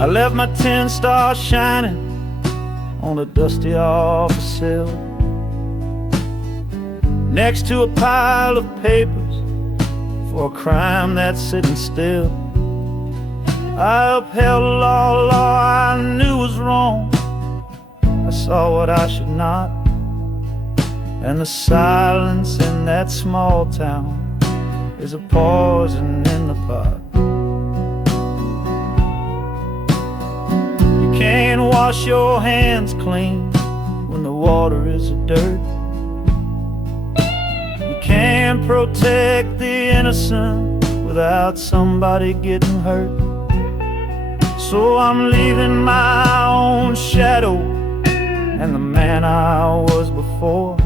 I left my 10 stars shining on a dusty office sill, next to a pile of papers for a crime that's sitting still. I upheld a law I knew was wrong. I saw what I should not, and the silence in that small town is a poison in the pot. You can't wash your hands clean when the water is of dirt. You can't protect the innocent without somebody getting hurt. So I'm leaving my own shadow and the man I was before,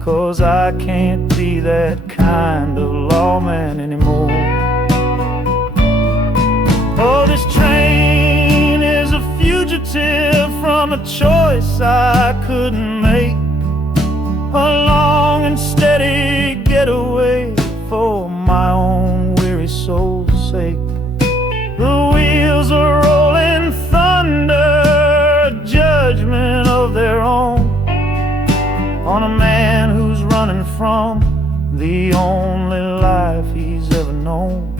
'cause I can't be that kind of lawman anymore. Oh, this train is a fugitive from a choice I couldn't make, a long and steady getaway for my own weary soul's sake. The wheels are rolling thunder, a judgment of their own, on a man who's running from the only life he's ever known.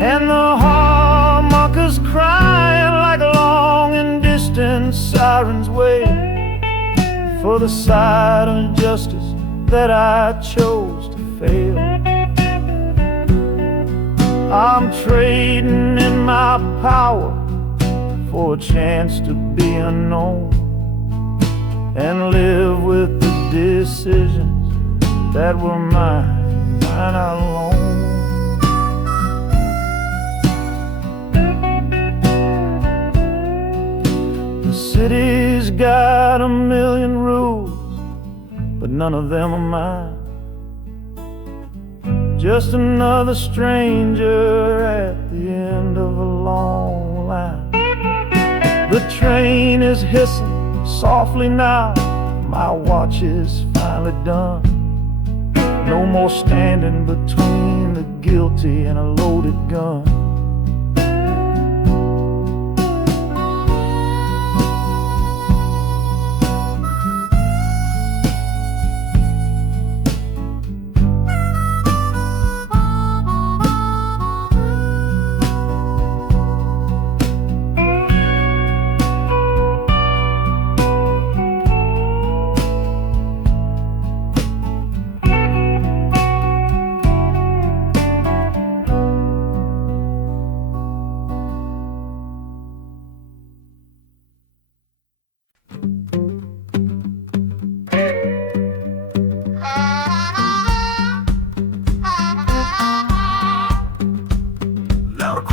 And the harmonicas crying like long and distant sirens wait for the side of justice that I chose to fail. I'm trading in my power for a chance to be unknown and live with the decisions that were mine alone. The city's got a million rules, but none of them are mine. Just another stranger at the end of a long line. The train is hissing softly now, my watch is finally done. No more standing between the guilty and a loaded gun.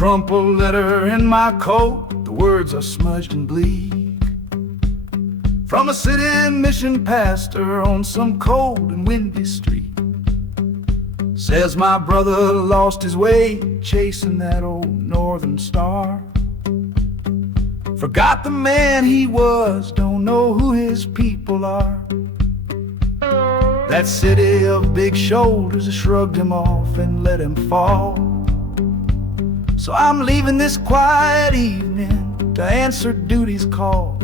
Crumpled letter in my coat, the words are smudged and bleak, from a city mission pastor on some cold and windy street. Says my brother lost his way chasing that old northern star, forgot the man he was, don't know who his people are. That city of big shoulders shrugged him off and let him fall. So I'm leaving this quiet evening to answer duty's call.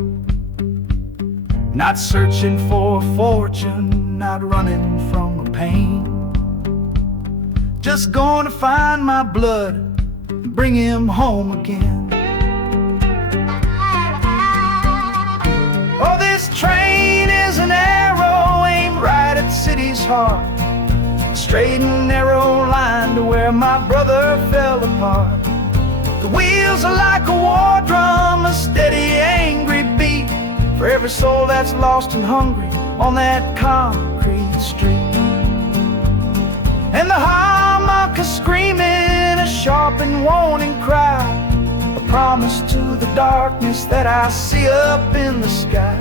Not searching for a fortune, not running from a pain, just going to find my blood and bring him home again. Oh, this train is an arrow aimed right at the city's heart, a straight and narrow line to where my brother fell apart. The wheels are like a war drum, a steady, angry beat for every soul that's lost and hungry on that concrete street. And the harmonica screaming a sharp and warning cry, a promise to the darkness that I see up in the sky.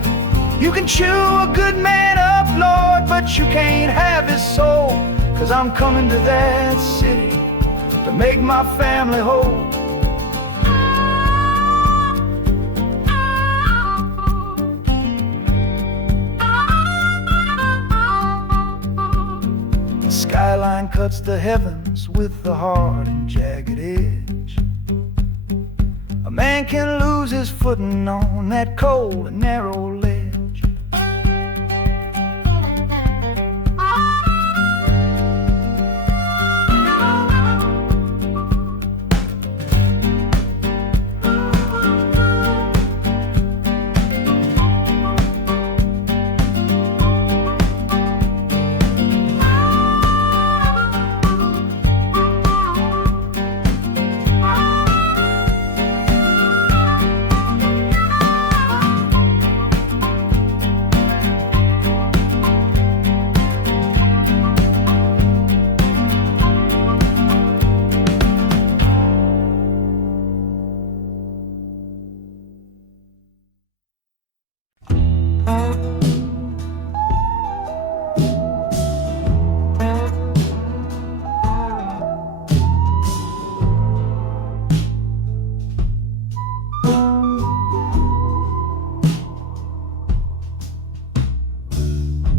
You can chew a good man up, Lord, but you can't have his soul, 'cause I'm coming to that city to make my family whole. Skyline cuts the heavens with a hard and jagged edge. can lose his footing on that cold and narrow ledge.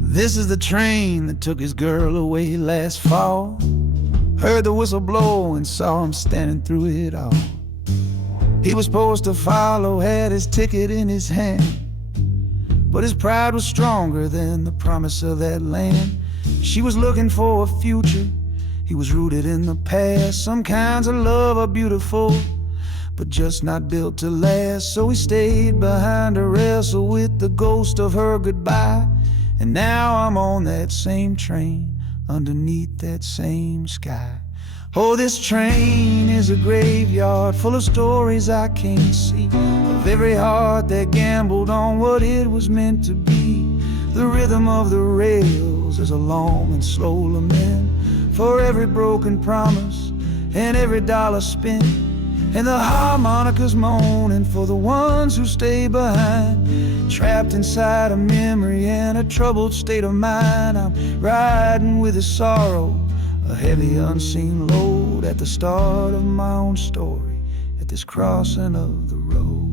This is the train that took his girl away last fall. Heard the whistle blow and saw him standing through it all. He was supposed to follow, had his ticket in his hand, but his pride was stronger than the promise of that land. She was looking for a future, he was rooted in the past. Some kinds of love are beautiful, but just not built to last. So he stayed behind to wrestle with the ghost of her goodbye. And now I'm on that same train, underneath that same sky. Oh, this train is a graveyard full of stories I can't see, of every heart that gambled on what it was meant to be. The rhythm of the rails is a long and slow lament for every broken promise and every dollar spent, and the harmonicas moaning for the ones who stay behind, trapped inside a memory and a troubled state of mind. I'm riding with a sorrow, a heavy unseen load, at the start of my own story, at this crossing of the road.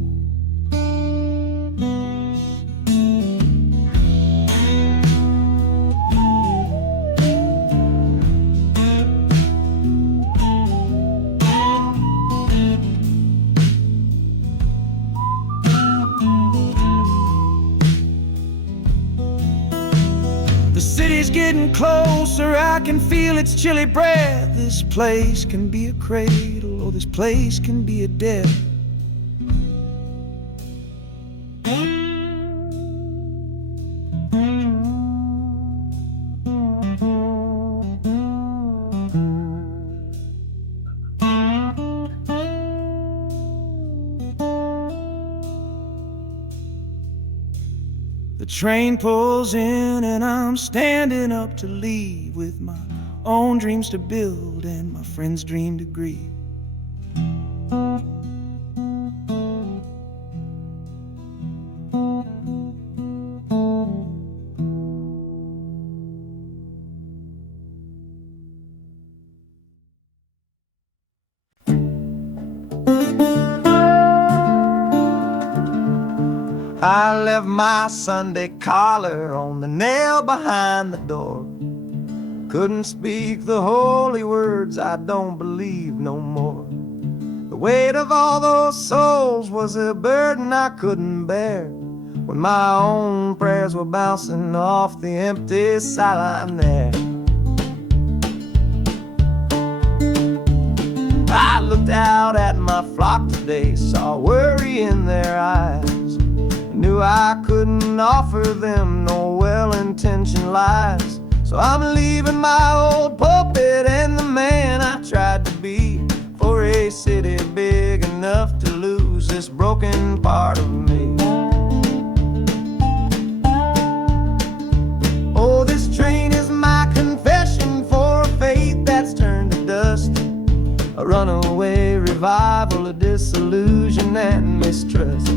The city's getting closer, I can feel its chilly breath. This place can be a cradle, or this place can be a death. The train pulls in and I'm standing up to leave, with my own dreams to build and my friend's dream to grieve. I left my Sunday collar on the nail behind the door. Couldn't speak the holy words, I don't believe no more. The weight of all those souls was a burden I couldn't bear, when my own prayers were bouncing off the empty sideline there. I looked out at my flock today, saw worry in their eyes, knew I couldn't offer them no well-intentioned lies. So I'm leaving my old pulpit and the man I tried to be, for a city big enough to lose this broken part of me. Oh, this train is my confession for a faith that's turned to dust, a runaway revival of disillusion and mistrust.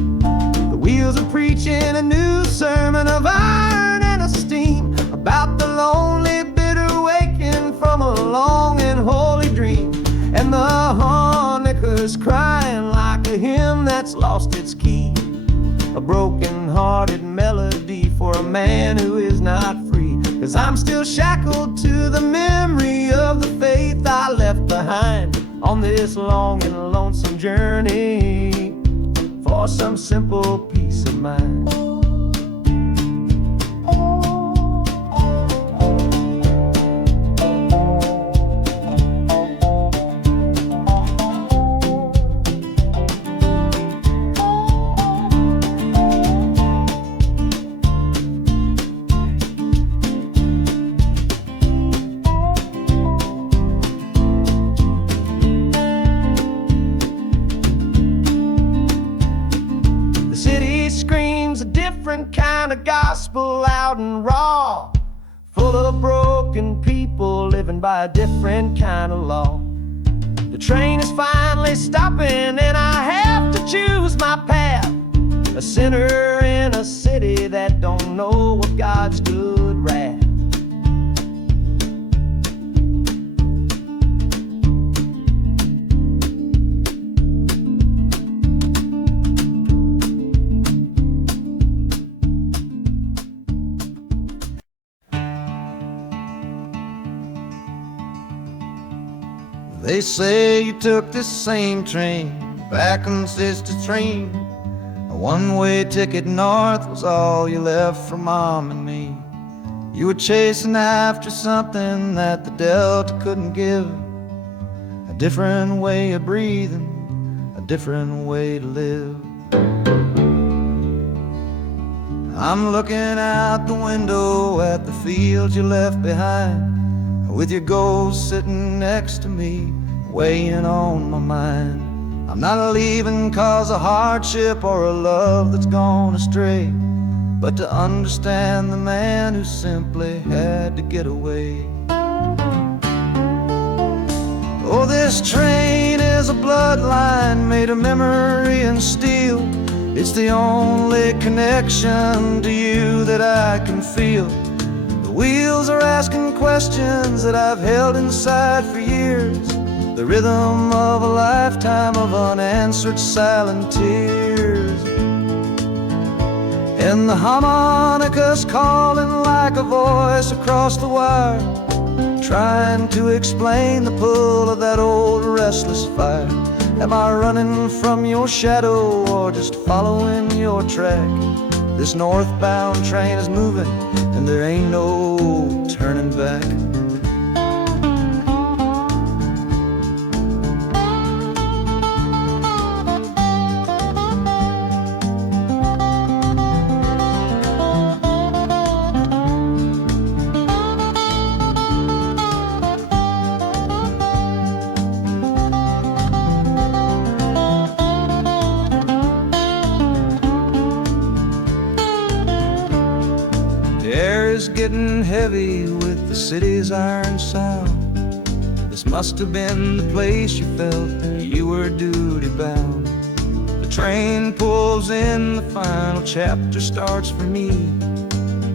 Wheels are preaching a new sermon of iron and of steam, about the lonely, bitter waking from a long and holy dream. And the harmonicas crying like a hymn that's lost its key, a broken-hearted melody for a man who is not free. 'Cause I'm still shackled to the memory of the faith I left behind on this long and lonesome journey. for some simple peace of mind. Different kind of gospel, loud and raw, full of broken people living by a different kind of law. The train is finally stopping and I have to choose my path, a sinner in a city that don't know what God's good wrath. They say you took this same train back on Sister Train. A one-way ticket north was all you left for Mom and me. You were chasing after something that the Delta couldn't give, a different way of breathing, a different way to live. I'm looking out the window at the fields you left behind, with your ghost sitting next to me, weighing on my mind. I'm not leaving cause of hardship or a love that's gone astray, but to understand the man who simply had to get away. Oh, this train is a bloodline made of memory and steel. It's the only connection to you that I can feel. The wheels are asking questions that I've held inside for years, the rhythm of a lifetime of unanswered silent tears. And the harmonica's calling like a voice across the wire, trying to explain the pull of that old restless fire. Am I running from your shadow or just following your track? This northbound train is moving and there ain't no turning back. Getting heavy with the city's iron sound. This must have been the place you felt you were duty bound. The train pulls in, the final chapter starts for me,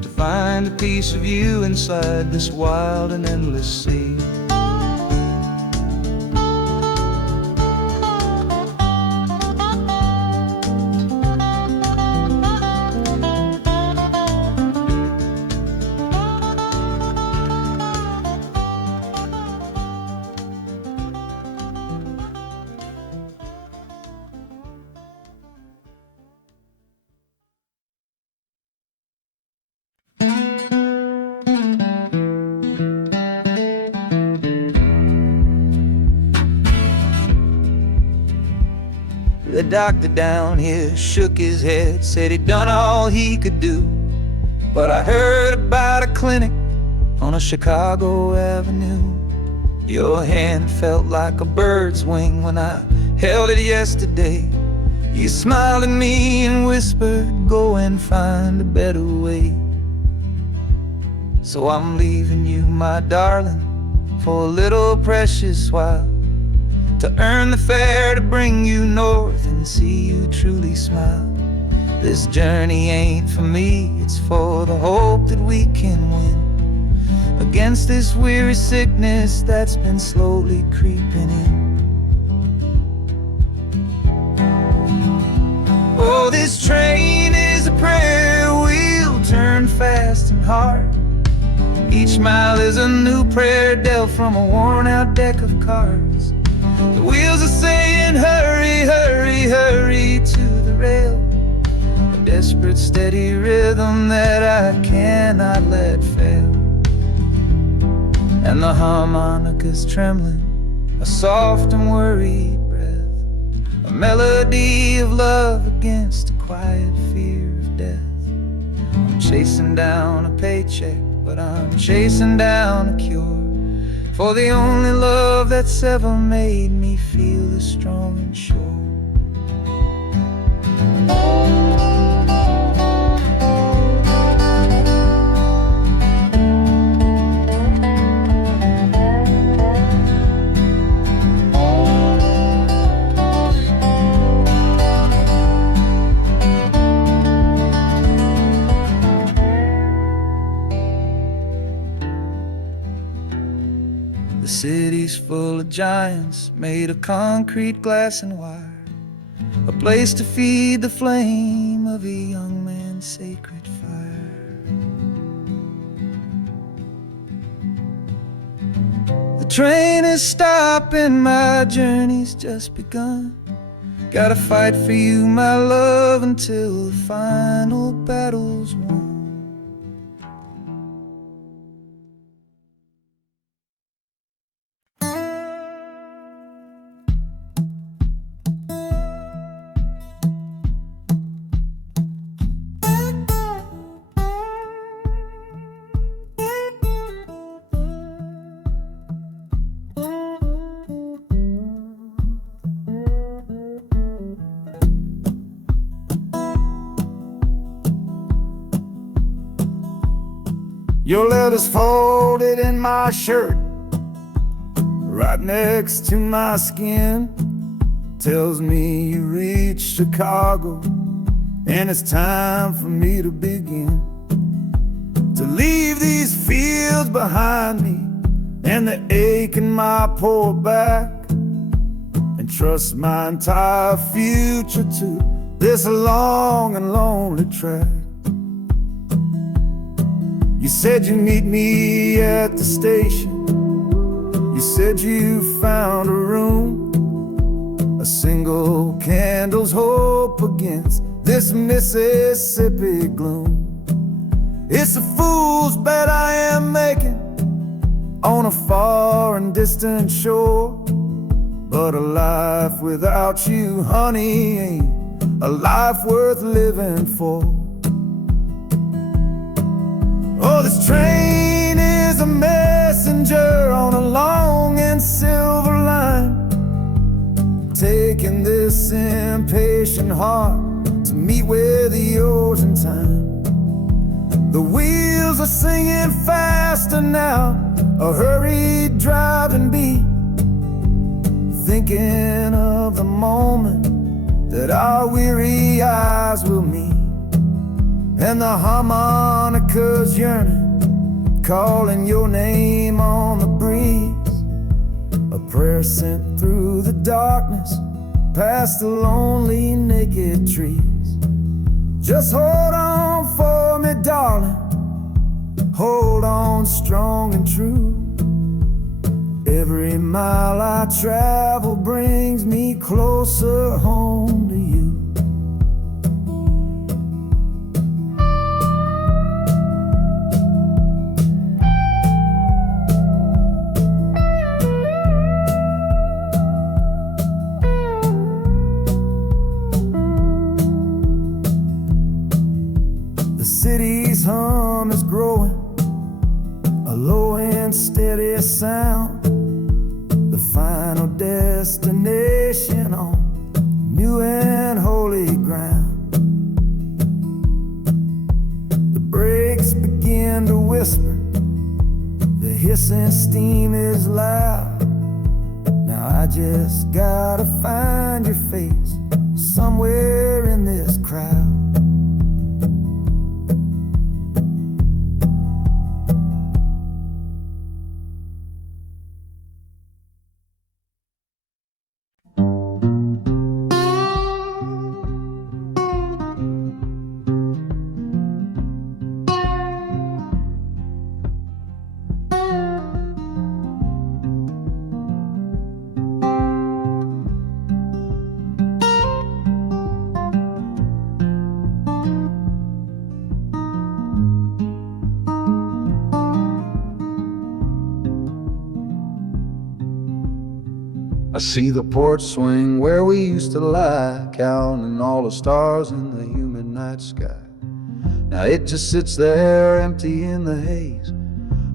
to find a piece of you inside this wild and endless sea. The doctor down here shook his head, said he'd done all he could do. But I heard about a clinic on a Chicago avenue. Your hand felt like a bird's wing when I held it yesterday. You smiled at me and whispered, go and find a better way. So I'm leaving you, my darling, for a little precious while, to earn the fare to bring you north and see you truly smile. This journey ain't for me, it's for the hope that we can win against this weary sickness that's been slowly creeping in. Oh, this train is a prayer wheel turned fast and hard. Each mile is a new prayer dealt from a worn out deck of cards. The wheels are saying hurry, hurry, hurry to the rail. sacred, steady rhythm that I cannot let fail. And the harmonica's trembling, a soft and worried breath, a melody of love against a quiet fear of death. I'm chasing down a paycheck, but I'm chasing down a cure for the only love that's ever made me feel this strong and sure. The city's full of giants made of concrete, glass, and wire, a place to feed the flame of a young man's sacred fire. The train is stopping, my journey's just begun. Gotta fight for you, my love, until the final battle's won. Your letter's folded in my shirt, right next to my skin. Tells me you reached Chicago, and it's time for me to begin. To leave these fields behind me, and the ache in my poor back, and trust my entire future to this long and lonely track. You said you'd meet me at the station. You said you found a room, a single candle's hope against this Mississippi gloom. It's a fool's bet I am making on a far and distant shore, but a life without you, honey, ain't a life worth living for. Oh, this train is a messenger on a long and silver line, taking this impatient heart to meet with yours in time. The wheels are singing faster now, a hurried driving beat, thinking of the moment that our weary eyes will meet. And the harmonica's yearning, calling your name on the breeze, a prayer sent through the darkness, past the lonely naked trees. Just hold on for me, darling, hold on strong and true. Every mile I travel brings me closer home to you. The city's hum is growing, a low and steady sound, the final destination on new and holy ground. The brakes begin to whisper, the hissing steam is loud. Now I just gotta find your face somewhere in this crowd. see the porch swing where we used to lie, counting all the stars in the humid night sky. Now it just sits there empty in the haze,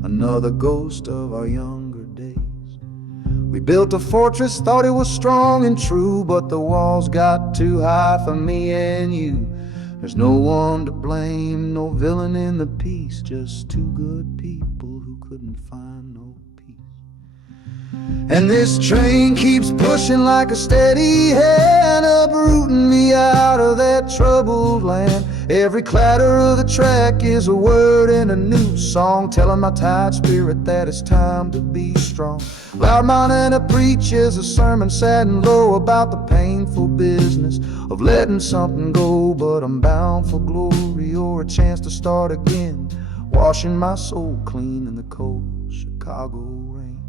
another ghost of our younger days. We built a fortress, thought it was strong and true, but the walls got too high for me and you. There's no one to blame, no villain in the piece, just two good people who couldn't find no peace. And this train keeps pushing like a steady hand, uprooting me out of that troubled land. Every clatter of the track is a word in a new song, telling my tired spirit that it's time to be strong. Loud Montana preaches a sermon sad and low about the painful business of letting something go, but I'm bound for glory or a chance to start again, washing my soul clean in the cold Chicago rain.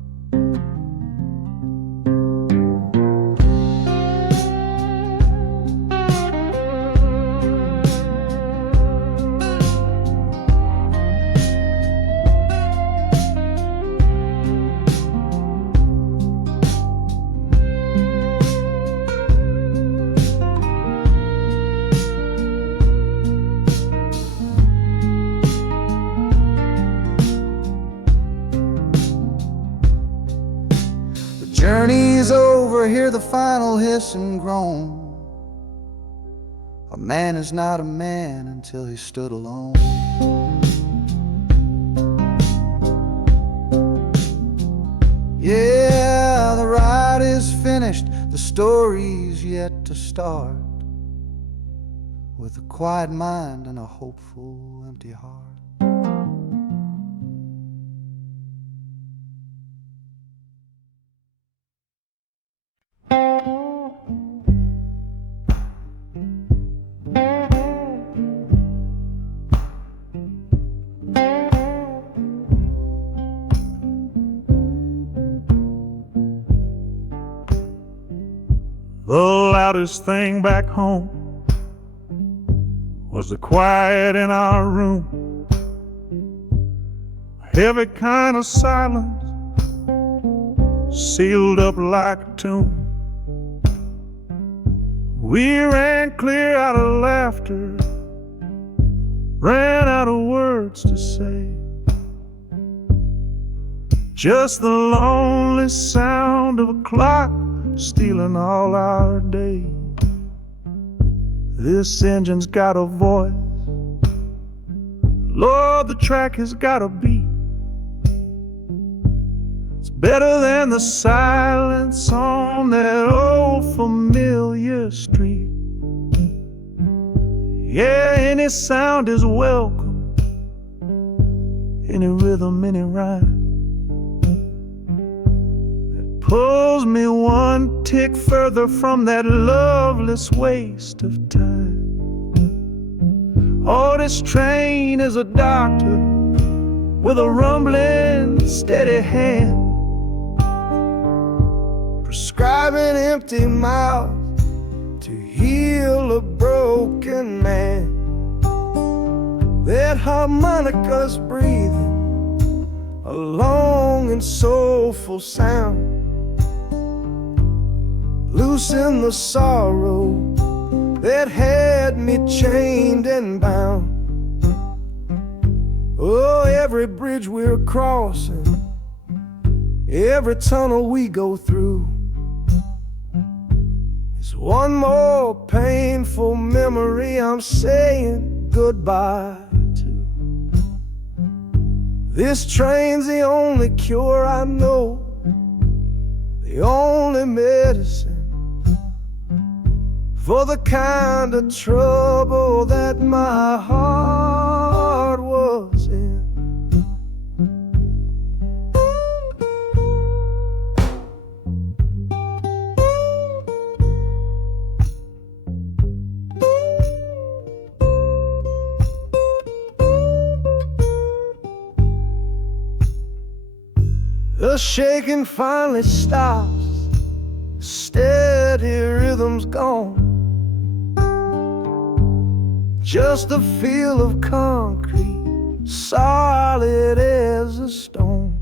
Journey's over, hear the final hiss and groan. A man is not a man until he stood alone. Yeah, the ride is finished, the story's yet to start, with a quiet mind and a hopeful empty heart. The loudest thing back home was the quiet in our room, a heavy kind of silence, sealed up like a tomb. We ran clear out of laughter, ran out of words to say, just the lonely sound of a clock stealing all our day. This engine's got a voice, Lord, the track has got a beat. It's better than the silence on that old familiar street. Yeah, any sound is welcome, any rhythm, any rhyme pulls me one tick further from that loveless waste of time. Oh, this train is a doctor with a rumbling, steady hand, prescribing empty mouths to heal a broken man. That harmonica's breathing a long and soulful sound, loosen the sorrow that had me chained and bound. Oh, every bridge we're crossing, every tunnel we go through is one more painful memory I'm saying goodbye to. This train's the only cure I know, the only medicine for the kind of trouble that my heart was in. The shaking finally stops, steady rhythm's gone, just a feel of concrete, solid as a stone.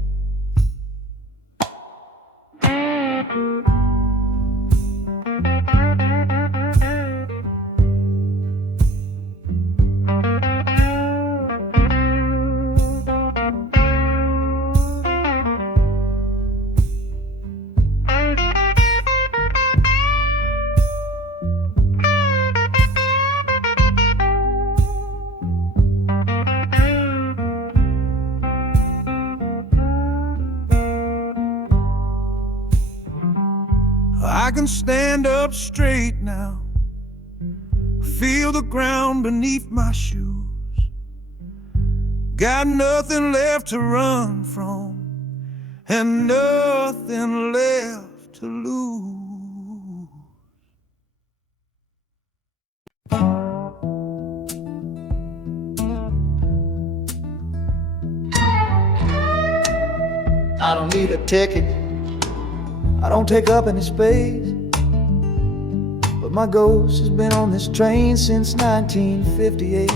I can stand up straight now, feel the ground beneath my shoes. Got nothing left to run from and nothing left to lose. I don't need a ticket, I don't take up any space, but my ghost has been on this train since 1958.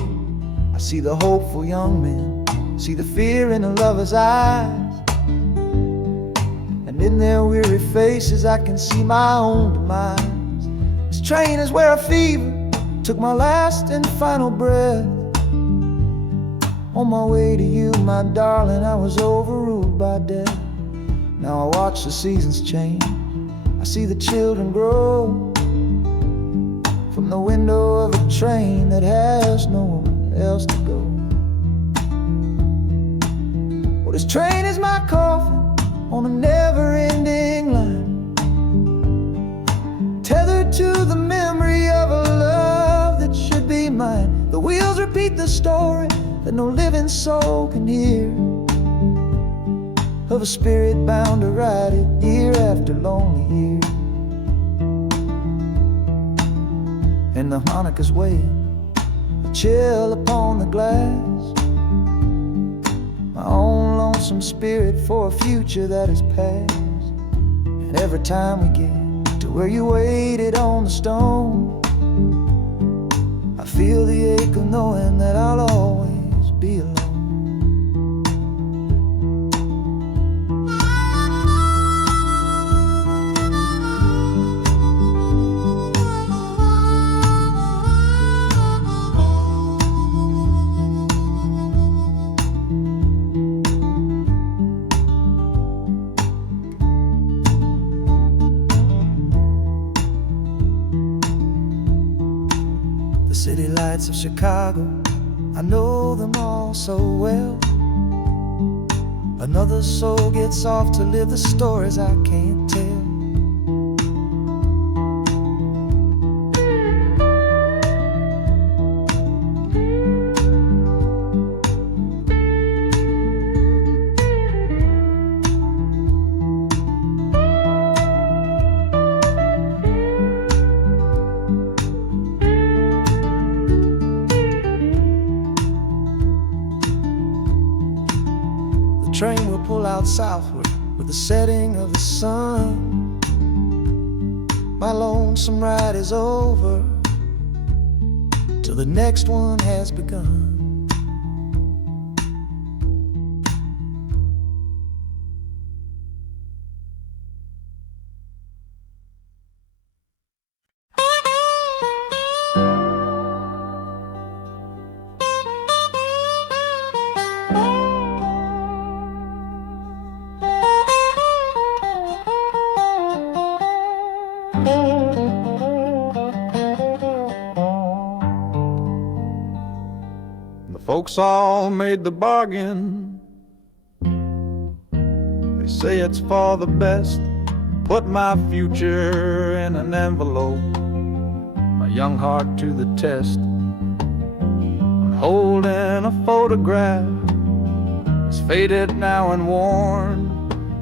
I see the hopeful young men, see the fear in the lovers' eyes, and in their weary faces I can see my own demise. This train is where a fever took my last and final breath. On my way to you, my darling, I was overruled by death. Now I watch the seasons change, I see the children grow, from the window of a train that has nowhere else to go. Well, this train is my coffin on a never-ending line, tethered to the memory of a love that should be mine. The wheels repeat the story that no living soul can hear, of a spirit bound to ride it year after lonely year. And the harmonicas wail a chill upon the glass, my own lonesome spirit for a future that is past. And every time we get to where you waited on the stone, I feel the ache of knowing that I'll always be alone. The city lights of Chicago, I know them all so well. Another soul gets off to live the stories I can't tell. The train will pull out southward with the setting of the sun. My lonesome ride is over till the next one has begun. Folks all made the bargain. They say it's for the best. Put my future in an envelope, my young heart to the test. I'm holding a photograph, it's faded now and worn,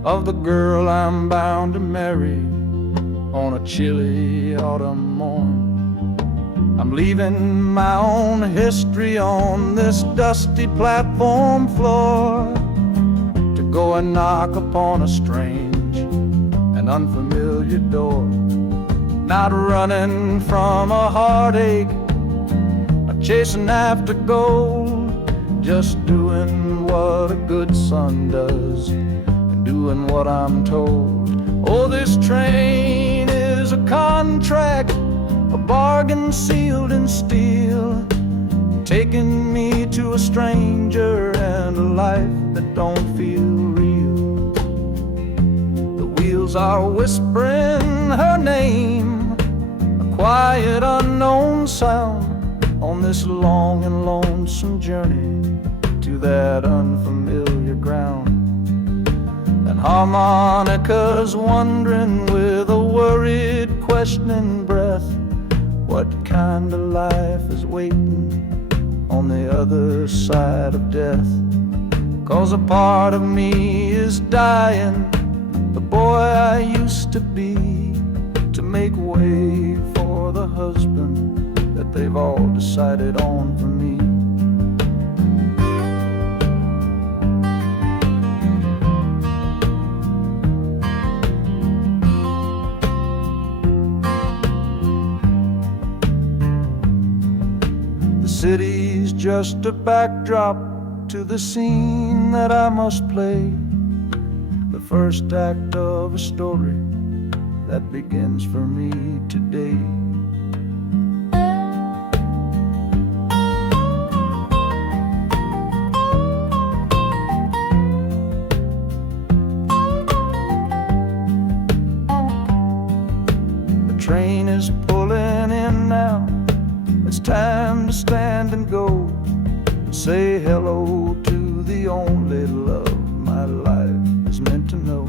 of the girl I'm bound to marry on a chilly autumn morn. I'm leaving my own history on this dusty platform floor to go and knock upon a strange and unfamiliar door. Not running from a heartache, not chasing after gold, just doing what a good son does and doing what I'm told. Oh, this train is a contract, a bargain sealed in steel, taking me to a stranger and a life that don't feel real. The wheels are whispering her name, a quiet unknown sound, on this long and lonesome journey to that unfamiliar ground. And harmonicas, wondering with a worried, questioning breath what kind of life is waiting on the other side of death. 'Cause a part of me is dying, the boy I used to be, to make way for the husband that they've all decided on for me. The city's just a backdrop to the scene that I must play, the first act of a story that begins for me today. The train is pulling in now, it's time to stand and go, and say hello to the only love my life is meant to know.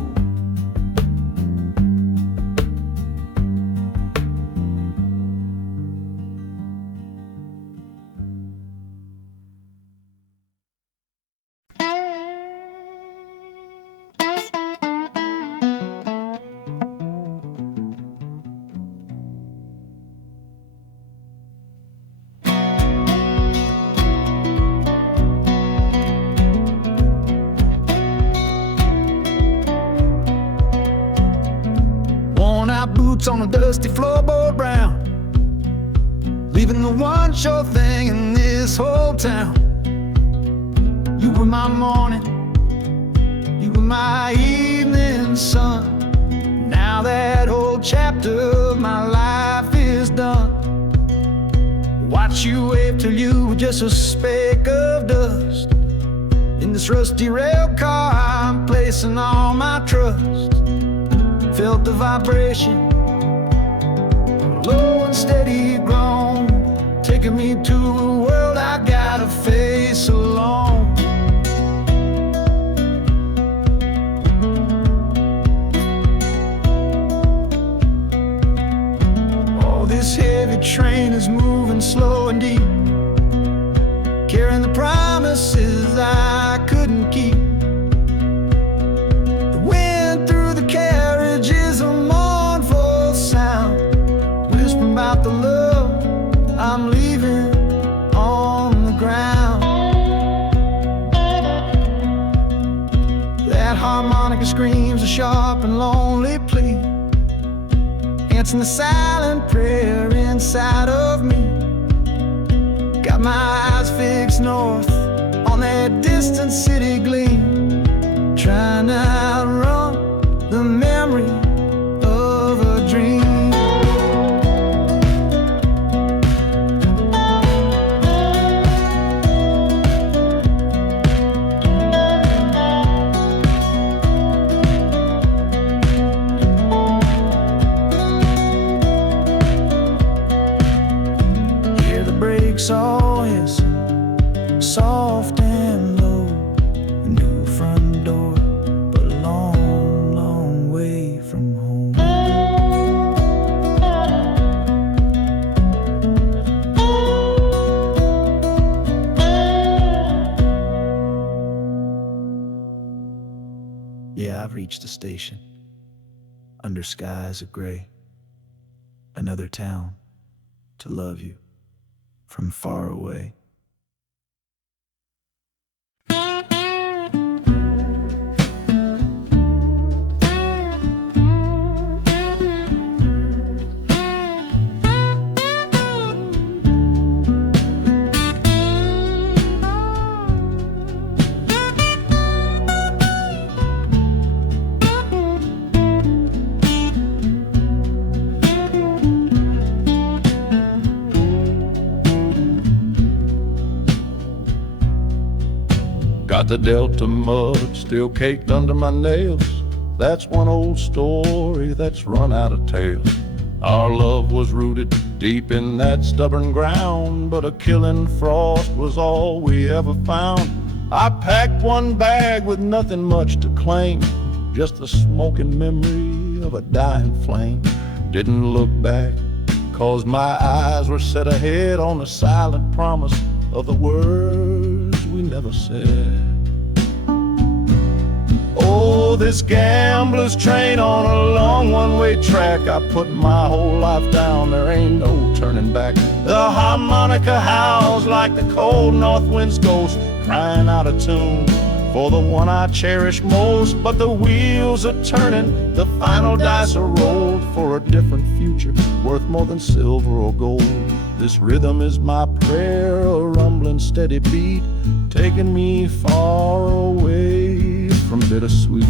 Boots on a dusty floorboard brown, leaving the one sure thing in this whole town. You were my morning, you were my evening sun. Now that whole chapter of my life is done. Watch you wave till you were just a speck of dust. In this rusty rail car I'm placing all my trust. Felt the vibration, low and steady grown, taking me to a world I gotta face alone. Oh, this heavy train is moving slow and deep, carrying the promises I couldn't keep. The wind through the carriage is a mournful sound, whispering about the love I'm leaving on the ground. That harmonica screams a sharp and lonely plea, answering the silent prayer inside of me. Got my eyes fixed north on that distant city gleam, trying to outrun the memory of a dream. Hear the brakes all hiss, soft and low, a new front door, but a long, long way from home. Yeah, I've reached the station, under skies of gray, another town to love you from far away. Got the Delta mud still caked under my nails. That's one old story that's run out of tales. Our love was rooted deep in that stubborn ground, but a killing frost was all we ever found. I packed one bag with nothing much to claim, just the smoking memory of a dying flame. Didn't look back, 'cause my eyes were set ahead on the silent promise of the words we never said. Oh, this gambler's train on a long one-way track. I put my whole life down, there ain't no turning back. The harmonica howls like the cold north wind's ghost, crying out a tune for the one I cherish most. But the wheels are turning, the final dice are rolled for a different future, worth more than silver or gold. This rhythm is my prayer, a rumbling steady beat, taking me far away from bittersweet.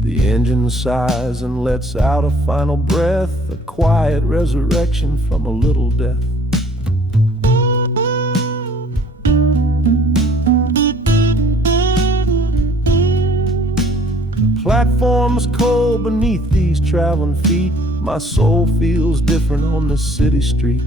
The engine sighs and lets out a final breath, a quiet resurrection from a little death. The platform's cold beneath these traveling feet. My soul feels different on this city street.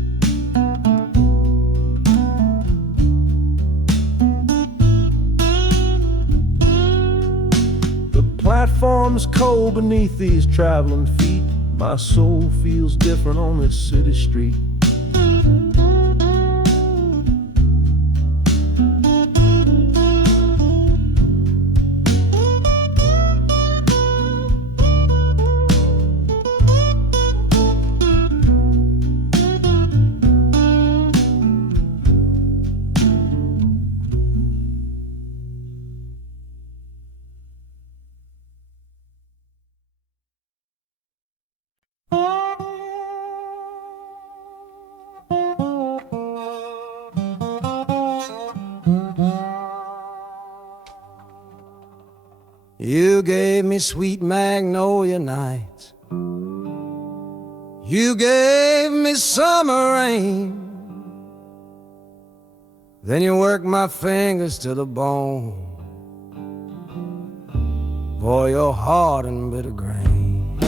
Platform's cold beneath these traveling feet. My soul feels different on this city street. You gave me sweet magnolia nights. You gave me summer rain. Then you worked my fingers to the bone. Boy, you're hard and bitter grain.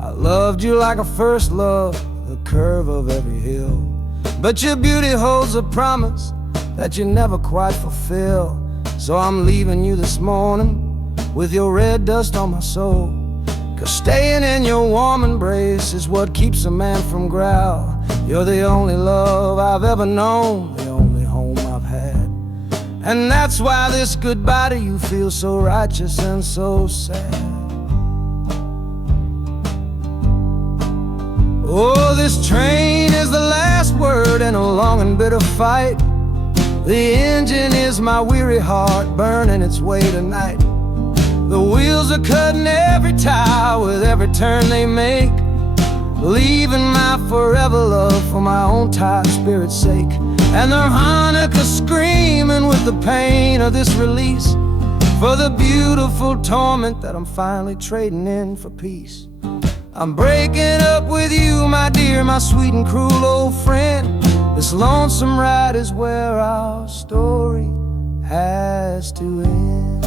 I loved you like a first love, the curve of every hill. But your beauty holds a promise that you never quite fulfill. So I'm leaving you this morning with your red dust on my soul. 'Cause staying in your warm embrace is what keeps a man from growl. You're the only love I've ever known, the only home I've had. And that's why this goodbye to you feels so righteous and so sad. Oh, this train is the last word in a long and bitter fight. The engine is my weary heart burning its way tonight. The wheels are cutting every tire with every turn they make, leaving my forever love for my own tired spirit's sake. And the harmonica screaming with the pain of this release, for the beautiful torment that I'm finally trading in for peace. I'm breaking up with you, my dear, my sweet and cruel old friend. This lonesome ride is where our story has to end.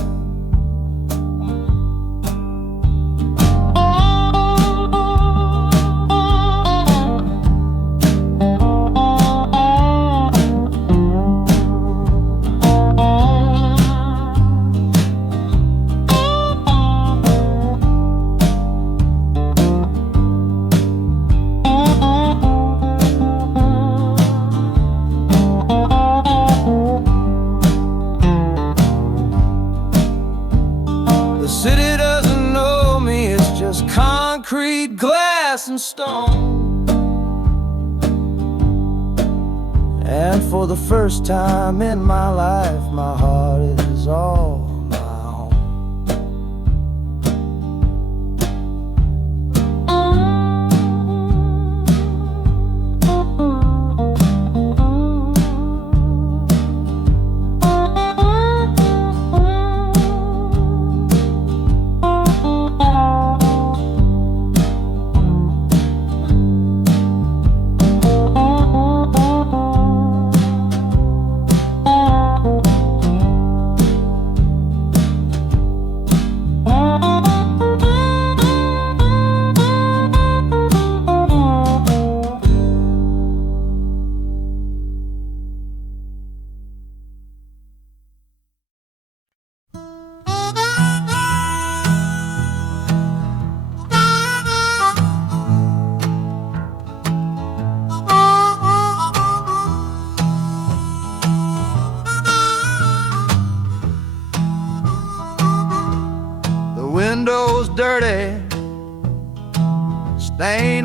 Concrete, glass, and stone. And for the first time in my life, my heart is all my own.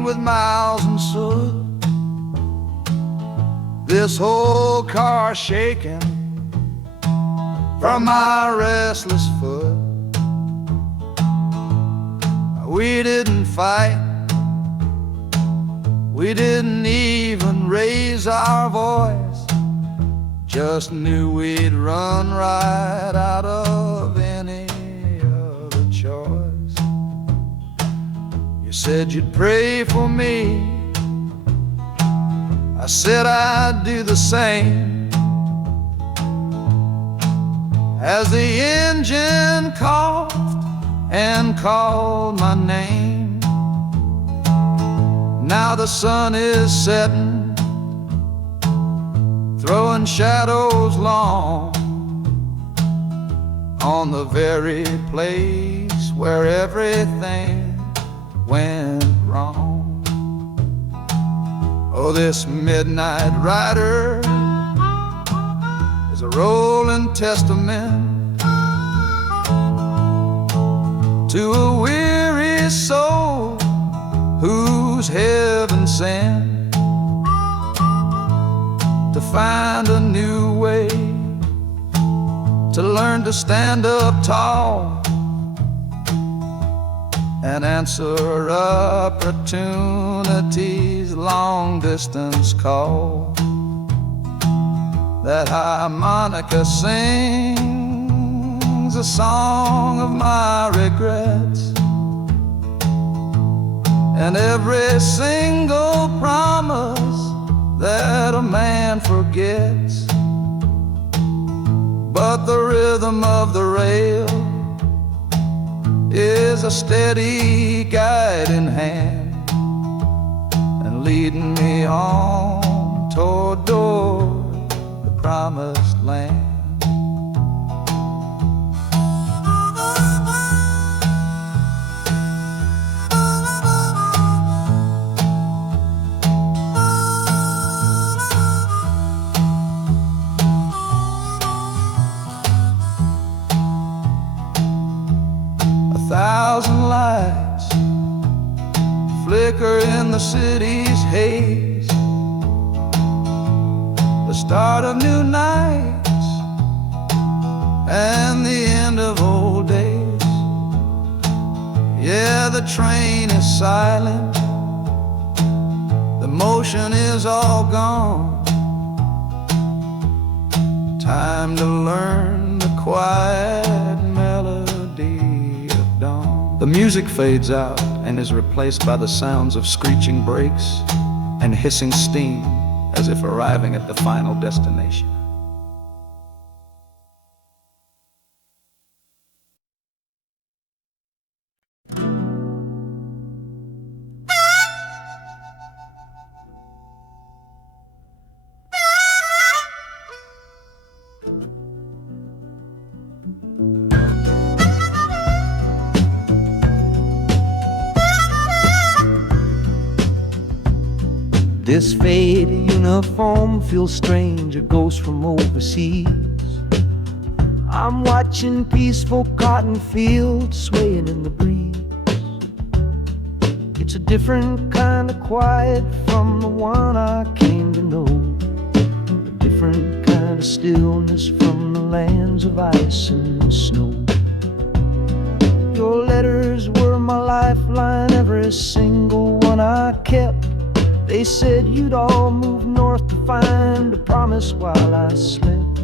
with miles and soot. This whole car shaking from my restless foot. We didn't fight, we didn't even raise our voice, just knew we'd run right out of any other choice. You said you'd pray for me, I said I'd do the same. As the engine coughed and called my name, now the sun is setting, throwing shadows long on the very place where everything went wrong. Oh, this midnight rider is a rolling testament to a weary soul whose heaven sent to find a new way, to learn to stand up tall and answer opportunity's long-distance call. That harmonica sings a song of my regrets, and every single promise that a man forgets. But the rhythm of the rail is a steady guiding hand and leading me on toward the promised land. A thousand lights flicker in the city's haze, the start of new nights and the end of old days. Yeah, the train is silent, the motion is all gone. Time to learn the quiet melody of dawn. The music fades out and is replaced by the sounds of screeching brakes and hissing steam, as if arriving at the final destination. This faded uniform feels strange, a ghost from overseas. I'm watching peaceful cotton fields swaying in the breeze. It's a different kind of quiet from the one I came to know, a different kind of stillness from the lands of ice and snow. Your letters were my lifeline, every single one I kept. They said you'd all move north to find a promise while I slept.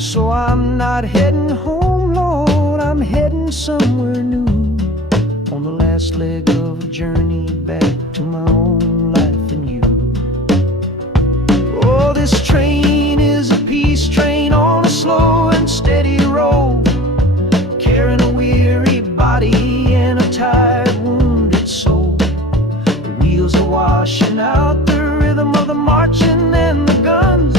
So I'm not heading home, Lord, I'm heading somewhere new, on the last leg of a journey back to my own life and you. Oh, this train is a peace train on a slow and steady road, carrying a weary body and a tired, wounded soul. Wheels are washing out the rhythm of the marching and the guns,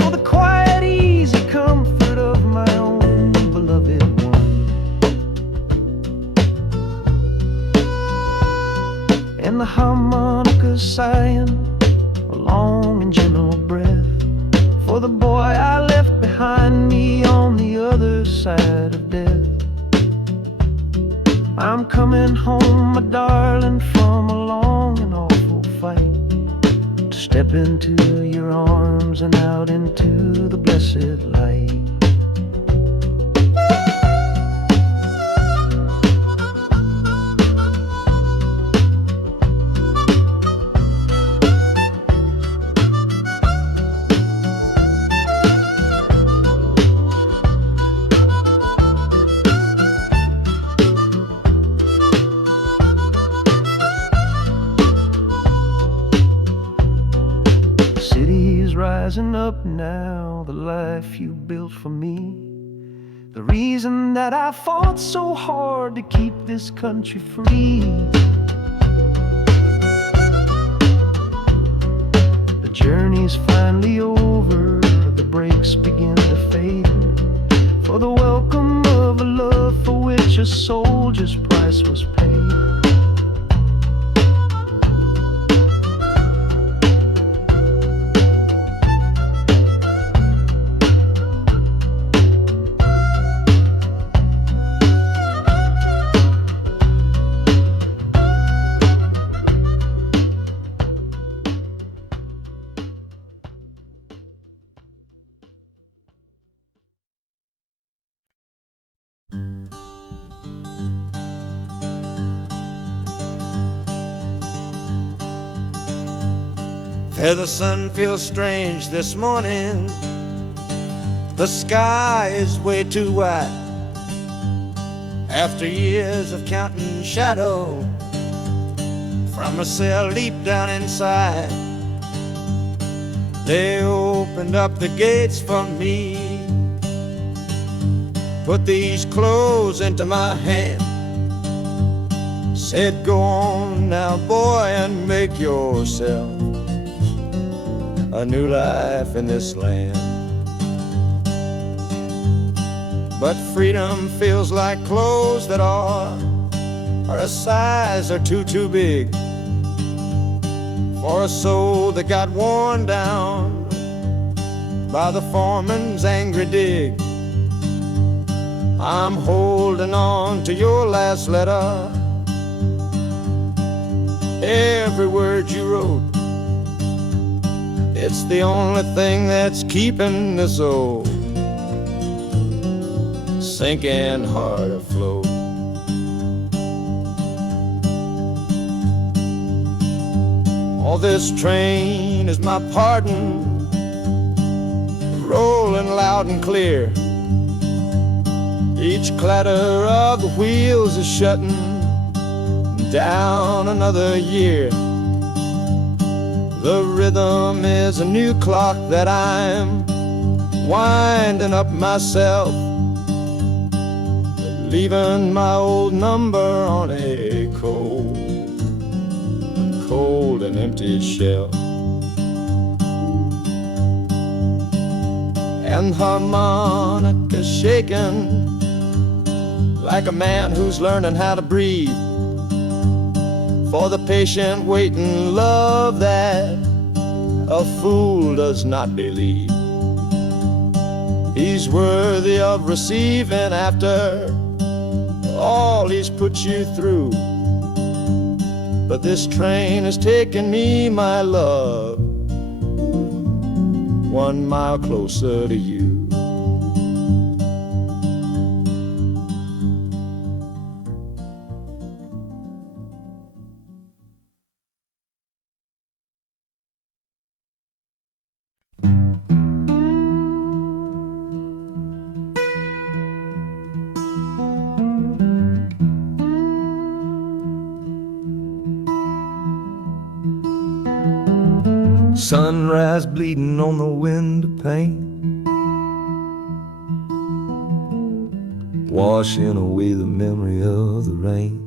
for the quiet, easy comfort of my own beloved one. And the harmonica sighing a long and gentle breath for the boy I left behind me on the other side of death. I'm coming home, my darling, from a long and awful fight, to step into your arms and out into the blessed light. Rising up now, the life you built for me, the reason that I fought so hard to keep this country free. The journey's finally over, the brakes begin to fade, for the welcome of a love for which a soldier's price was paid. The sun feels strange this morning. The sky is way too wide. After years of counting shadow from a cell deep down inside, they opened up the gates for me, put these clothes into my hand, said, "Go on now, boy, and make yourself a new life in this land." But freedom feels like clothes that are a size or too big for a soul that got worn down by the foreman's angry dig. I'm holding on to your last letter, every word you wrote. It's the only thing that's keeping this old sinking heart afloat. Oh, this train is my pardon, rolling loud and clear. Each clatter of the wheels is shutting down another year. The rhythm is a new clock that I'm winding up myself, leaving my old number on a cold and empty shelf. And harmonica shaking like a man who's learning how to breathe, for the patient waiting love that a fool does not believe. He's worthy of receiving after all he's put you through. But this train is taking me, my love, 1 mile closer to you. Sunrise bleeding on the window pane, washing away the memory of the rain.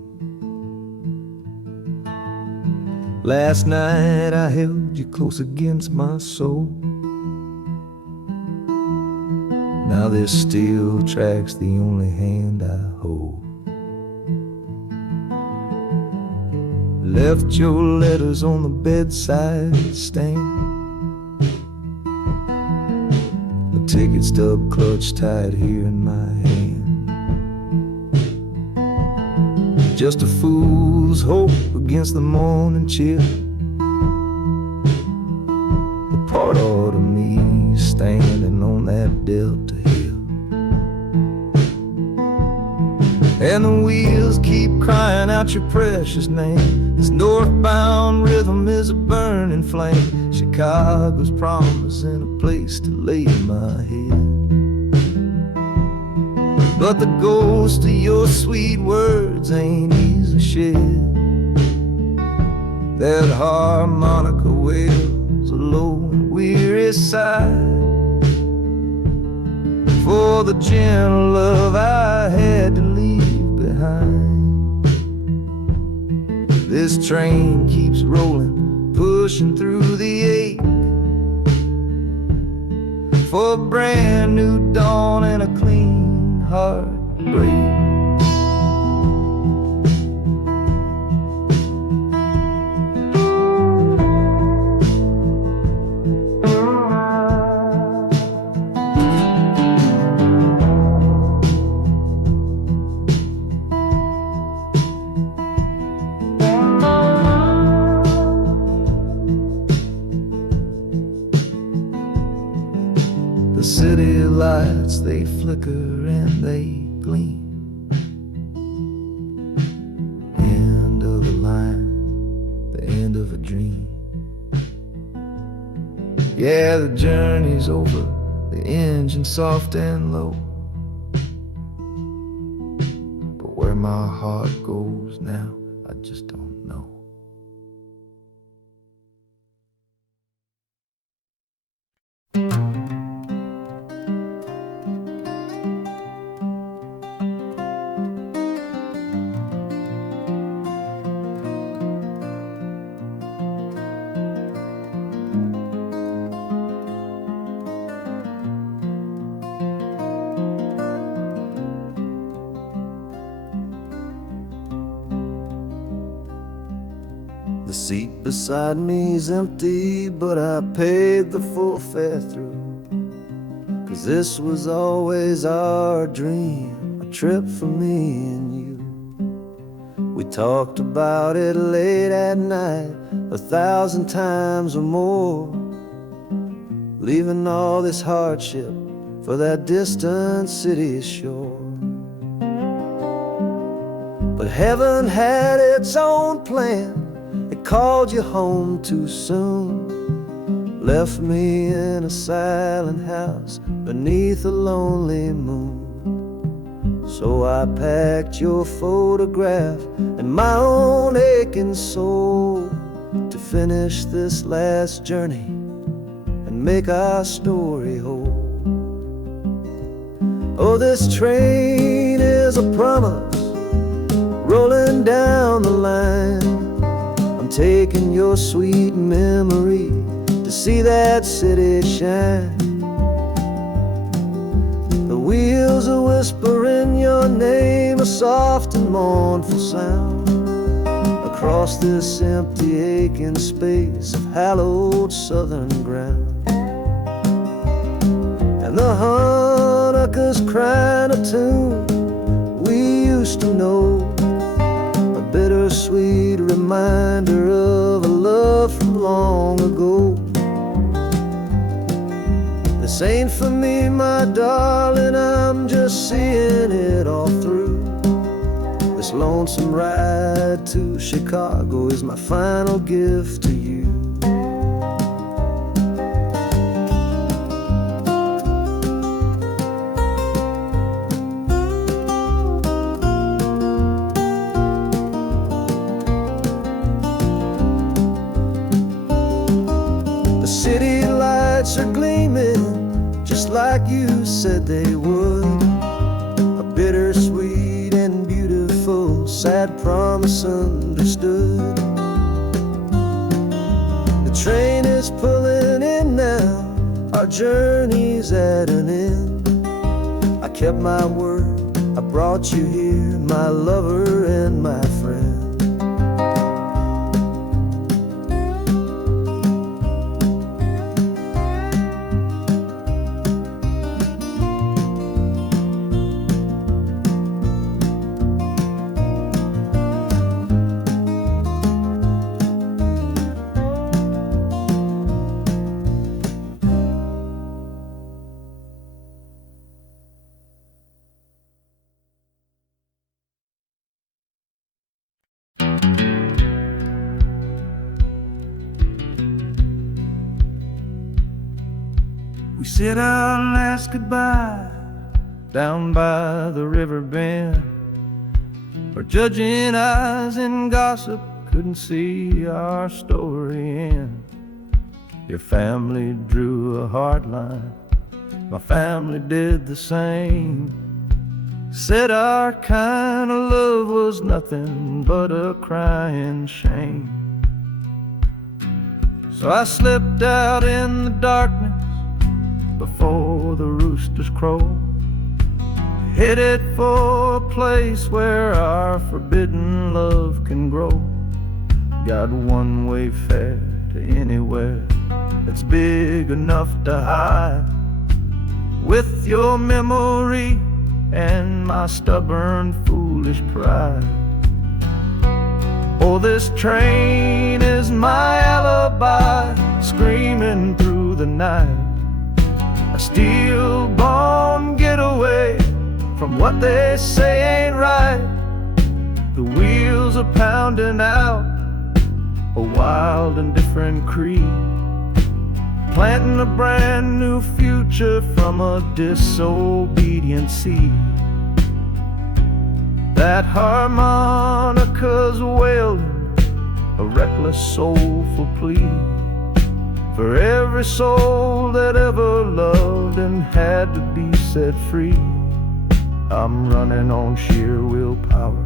Last night I held you close against my soul. Now this steel track's the only hand I hold. Left your letters on the bedside stand, the ticket stub clutched tight here in my hand. just a fool's hope against the morning chill. The part of me standing on that Delta hill, and the wheels keep crying out your precious name. This northbound rhythm is a burning flame. Chicago's promising a place to lay my head, but the ghost of your sweet words ain't easy shed. That harmonica wails a low and weary sigh for the gentle love I had to leave behind. This train keeps rolling, pushing through the ache, for a brand new dawn and a clean heartbreak. The city lights, they flicker and they gleam. End of the line, the end of a dream. Yeah, the journey's over, the engine soft and low, but where my heart goes now, I just don't know. The seat beside me's empty, but I paid the full fare through, 'cause this was always our dream, a trip for me and you. We talked about it late at night, 1,000 times or more, leaving all this hardship for that distant city shore. But heaven had its own plan. It called you home too soon, left me in a silent house beneath a lonely moon. So I packed your photograph and my own aching soul to finish this last journey and make our story whole. Oh, this train is a promise rolling down the line. I'm taking your sweet memory to see that city shine. The wheels are whispering your name, a soft and mournful sound, across this empty aching space of hallowed southern ground. And the harmonicas crying a tune we used to know, a bittersweet reminder of a love from long ago. This ain't for me, my darling, I'm just seeing it all through. This lonesome ride to Chicago is my final gift to you. The city lights are gleaming just like you said they would, a bittersweet and beautiful sad promise understood. The train is pulling in now, our journey's at an end. I kept my word, I brought you here, my lover and my friend. We said our last goodbye down by the river bend, where judging eyes and gossip couldn't see our story end. Your family drew a hard line, my family did the same. Said our kind of love was nothing but a crying shame. So I slipped out in the darkness before the roosters crow, headed for a place where our forbidden love can grow. Got one-way fare to anywhere that's big enough to hide, with your memory and my stubborn, foolish pride. Oh, this train is my alibi, screaming through the night, a steel-born getaway from what they say ain't right. The wheels are pounding out a wild and different creed, planting a brand new future from a disobedient seed. That harmonica's wailing a reckless, soulful plea for every soul that ever loved and had to be set free. I'm running on sheer willpower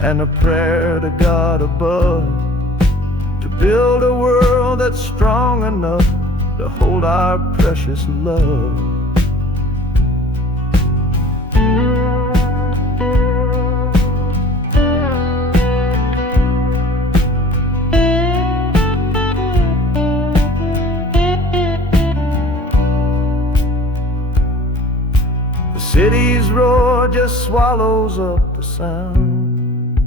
and a prayer to God above, to build a world that's strong enough to hold our precious love. The city's roar just swallows up the sound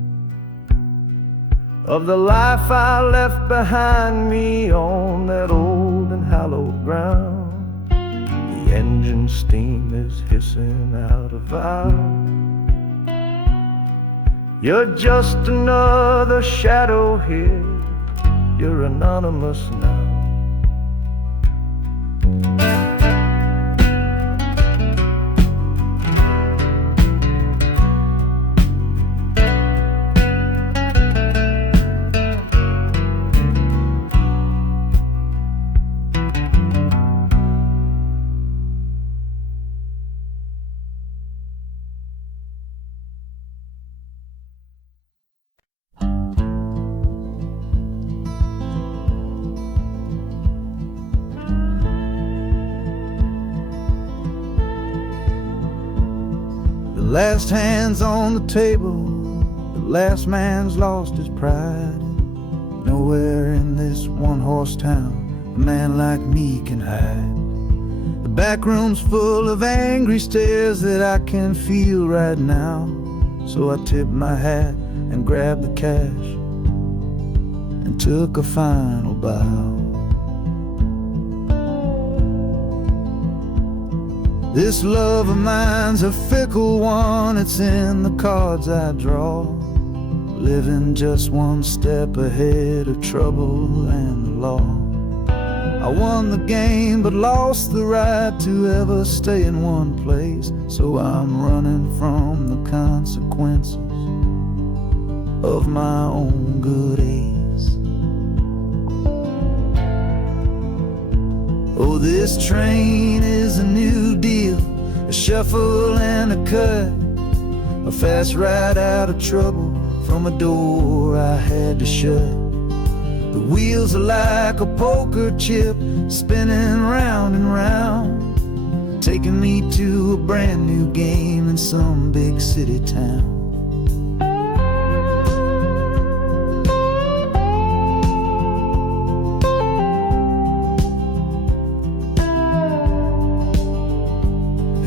of the life I left behind me on that old and hallowed ground. The engine steam is hissing out of valve. You're just another shadow here, you're anonymous now. The last hand's on the table, the last man's lost his pride. Nowhere in this one-horse town a man like me can hide. The back room's full of angry stares that I can feel right now. So I tipped my hat and grabbed the cash and took a final bow. This love of mine's a fickle one, it's in the cards I draw. Living just one step ahead of trouble and the law. I won the game but lost the right to ever stay in one place. So I'm running from the consequences of my own good ace. Oh, this train is a new deal, a shuffle and a cut, a fast ride out of trouble from a door I had to shut. The wheels are like a poker chip, spinning round and round, taking me to a brand new game in some big city town.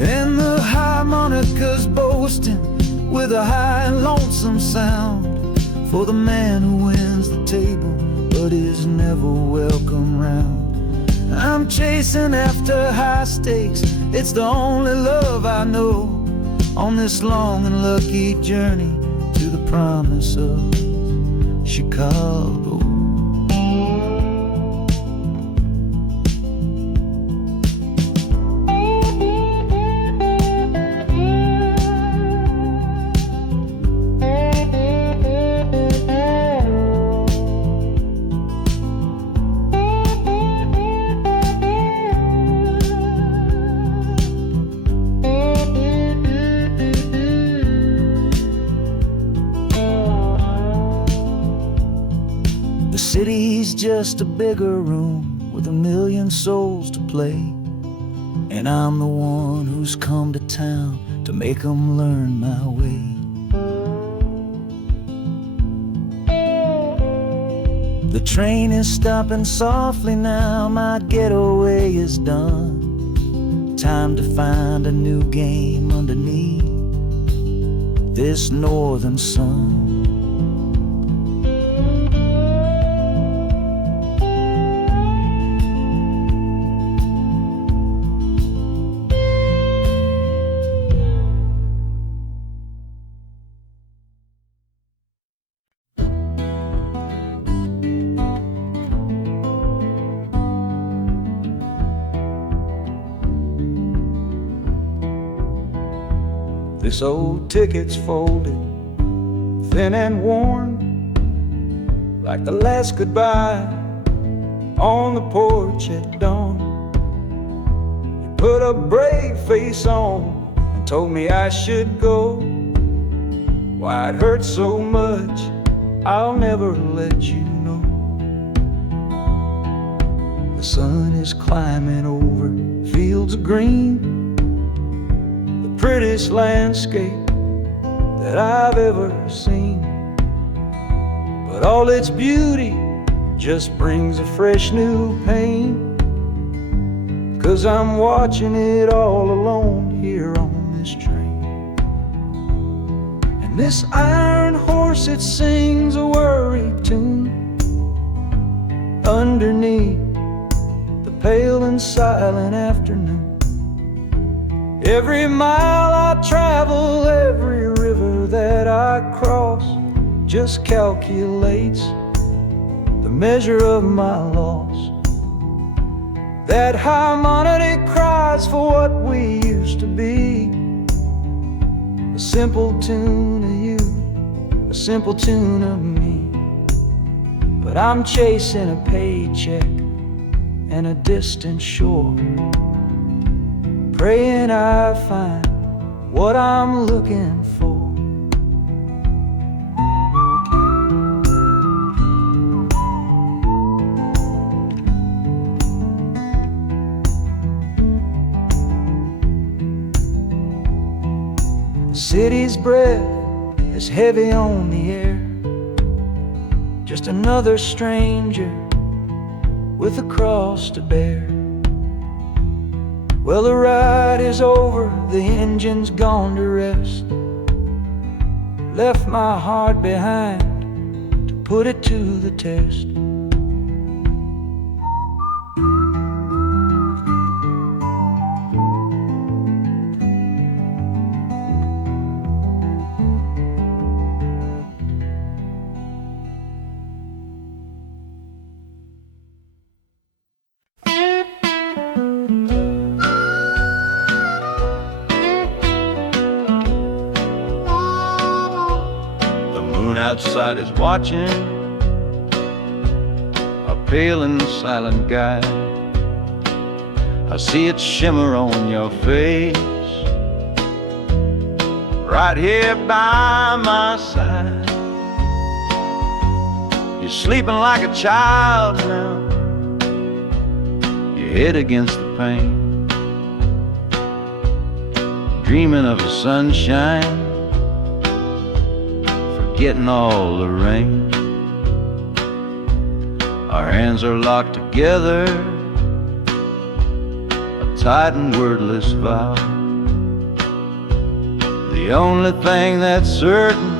And the harmonica's boasting with a high and lonesome sound for the man who wins the table but is never welcome round. I'm chasing after high stakes, it's the only love I know on this long and lucky journey to the promise of Chicago. just a bigger room with a million souls to play. And I'm the one who's come to town to make 'em learn my way. The train is stopping softly now, my getaway is done. Time to find a new game underneath this northern sun. This old ticket's folded, thin and worn, like the last goodbye on the porch at dawn. You put a brave face on and told me I should go. Why it hurts so much, I'll never let you know. The sun is climbing over fields of green, prettiest landscape that I've ever seen. But all its beauty just brings a fresh new pain, 'cause I'm watching it all alone here on this train. And this iron horse, it sings a worry tune underneath the pale and silent afternoon. Every mile I travel, every river that I cross, just calculates the measure of my loss. That harmony cries for what we used to be, a simple tune of you, a simple tune of me. But I'm chasing a paycheck and a distant shore, praying I find what I'm looking for. The city's breath is heavy on the air, just another stranger with a cross to bear. Well, the ride is over, the engine's gone to rest, left my heart behind to put it to the test. Outside is watching, a pale and silent guide. I see it shimmer on your face, right here by my side. You're sleeping like a child now, your head against the pane, dreaming of the sunshine, getting all the rain. Our hands are locked together, a tight and wordless vow. The only thing that's certain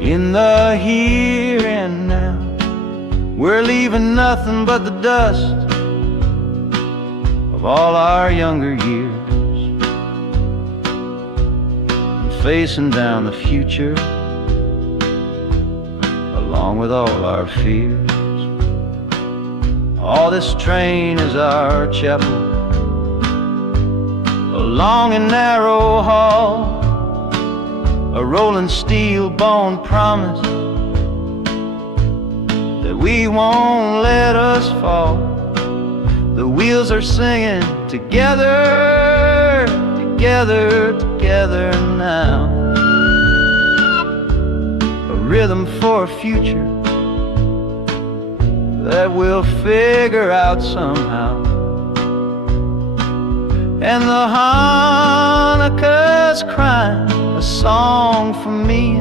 in the here and now, we're leaving nothing but the dust of all our younger years, facing down the future along with all our fears. Oh, this train is our chapel, a long and narrow hall, a rolling steel bone promise that we won't let us fall. The wheels are singing together, together, together now. A rhythm for a future that we'll figure out somehow. And the Hanukkah's crying a song for me,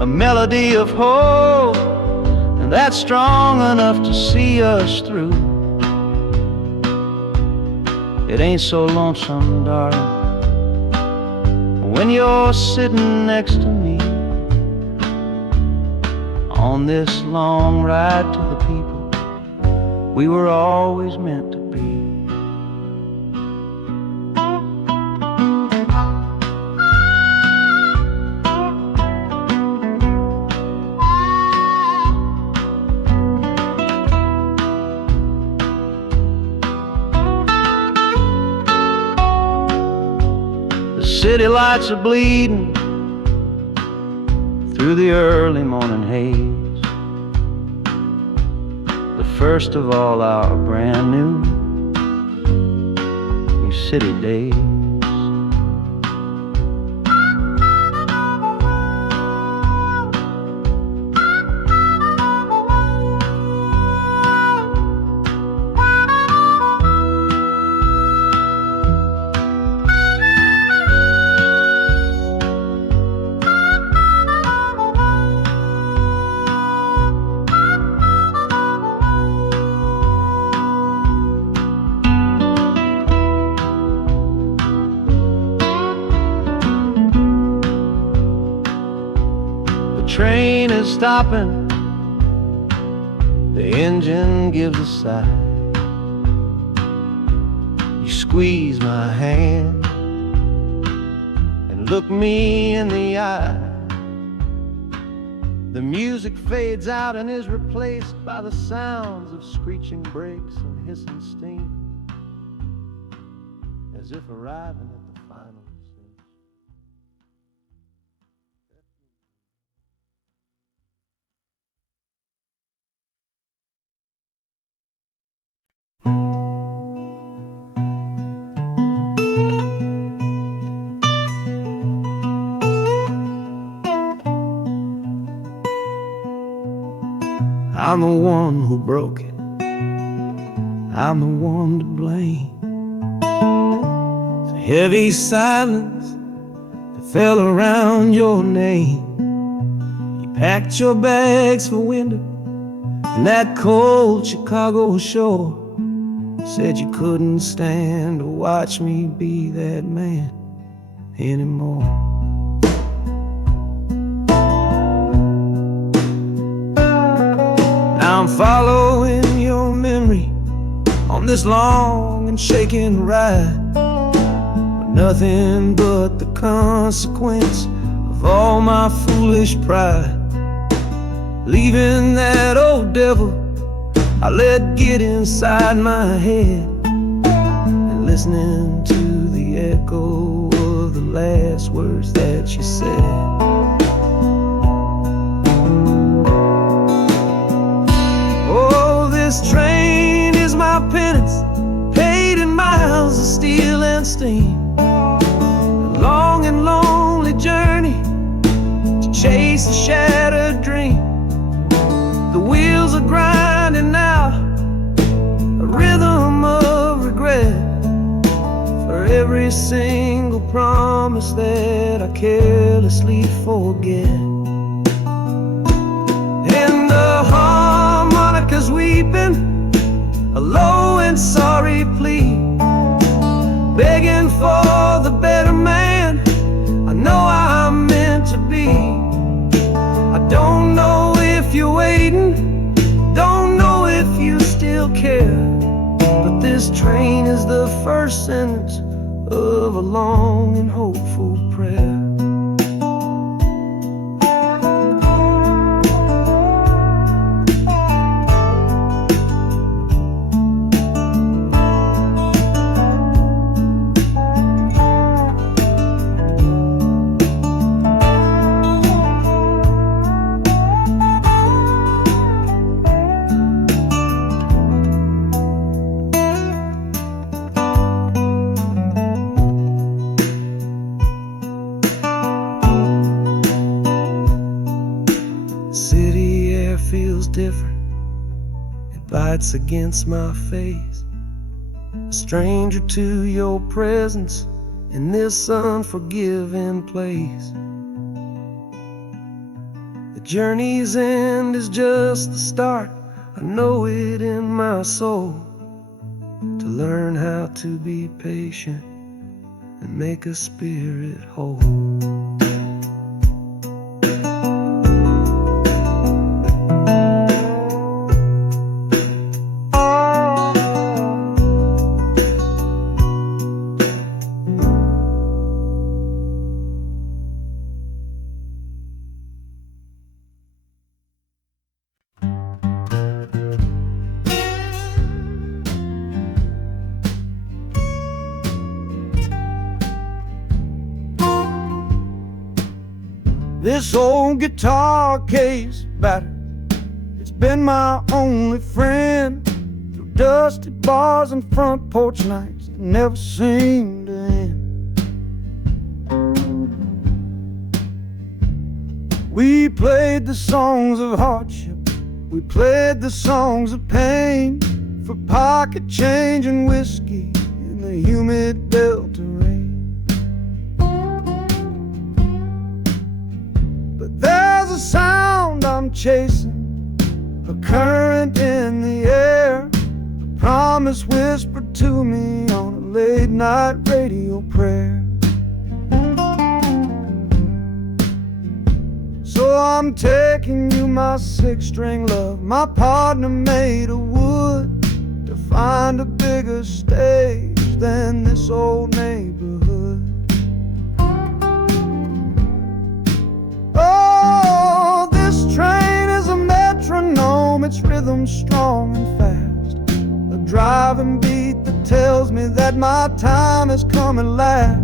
a melody of hope, and that's strong enough to see us through. It ain't so lonesome, darling, when you're sitting next to me on this long ride to the people we were always meant to be. The city lights are bleeding through the early morning haze, the first of all our brand new city days. The train is stopping, the engine gives a sigh. You squeeze my hand and look me in the eye. The music fades out and is replaced by the sounds of screeching brakes and hissing steam, as if arriving at the final scene. I'm the one who broke it, I'm the one to blame. The heavy silence that fell around your name. You packed your bags for winter in that cold Chicago shore. Said you couldn't stand to watch me be that man anymore. I'm following your memory on this long and shaking ride, but nothing but the consequence of all my foolish pride. Leaving that old devil I let get inside my head, and listening to the echo of the last words that you said. This train is my penance, paid in miles of steel and steam. A long and lonely journey to chase a shattered dream. The wheels are grinding now, a rhythm of regret, for every single promise that I carelessly forget. In the harmonica's weeping, a low and sorry plea, begging for the better man I know I'm meant to be. I don't know if you're waiting, don't know if you still care, but this train is the first sentence of a long and hopeful prayer. feels different. It bites against my face. A stranger to your presence in this unforgiving place. The journey's end is just the start. I know it in my soul. To learn how to be patient and make a spirit whole. This old guitar case battered, it's been my only friend. Through dusty bars and front porch nights that never seem to end. We played the songs of hardship, we played the songs of pain, for pocket change and whiskey in the humid Delta rain. There's a sound I'm chasing, a current in the air, a promise whispered to me on a late night radio prayer. So I'm taking you, my six-string love, my partner made of wood, to find a bigger stage than this old neighborhood. Oh, this train is a metronome, its rhythm strong and fast, a driving beat that tells me that my time is coming last.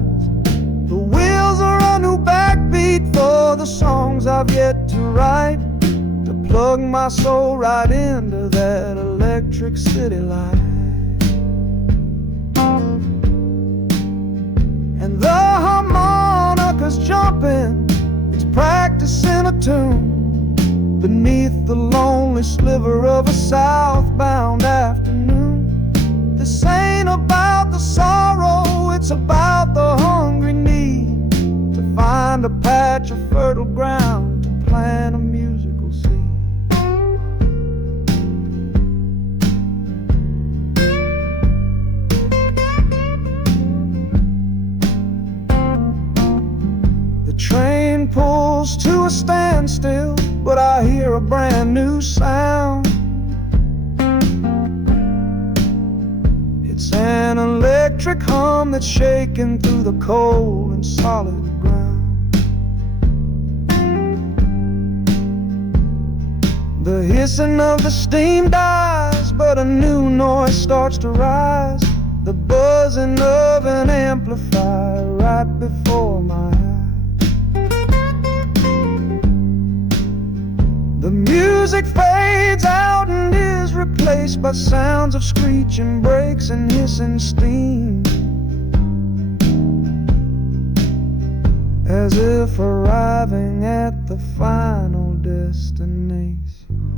The wheels are a new backbeat for the songs I've yet to write, to plug my soul right into that electric city light. And the harmonica's jumping, practicing a tune beneath the lonely sliver of a southbound afternoon. This ain't about the sorrow, it's about the hungry need to find a patch of fertile ground to plant a musical seed. The train pulls to a standstill, but I hear a brand new sound. It's an electric hum that's shaking through the cold and solid ground. The hissing of the steam dies, but a new noise starts to rise, the buzzing of an amplifier right before my eyes. The music fades out and is replaced by sounds of screeching brakes and hissing steam, as if arriving at the final destination.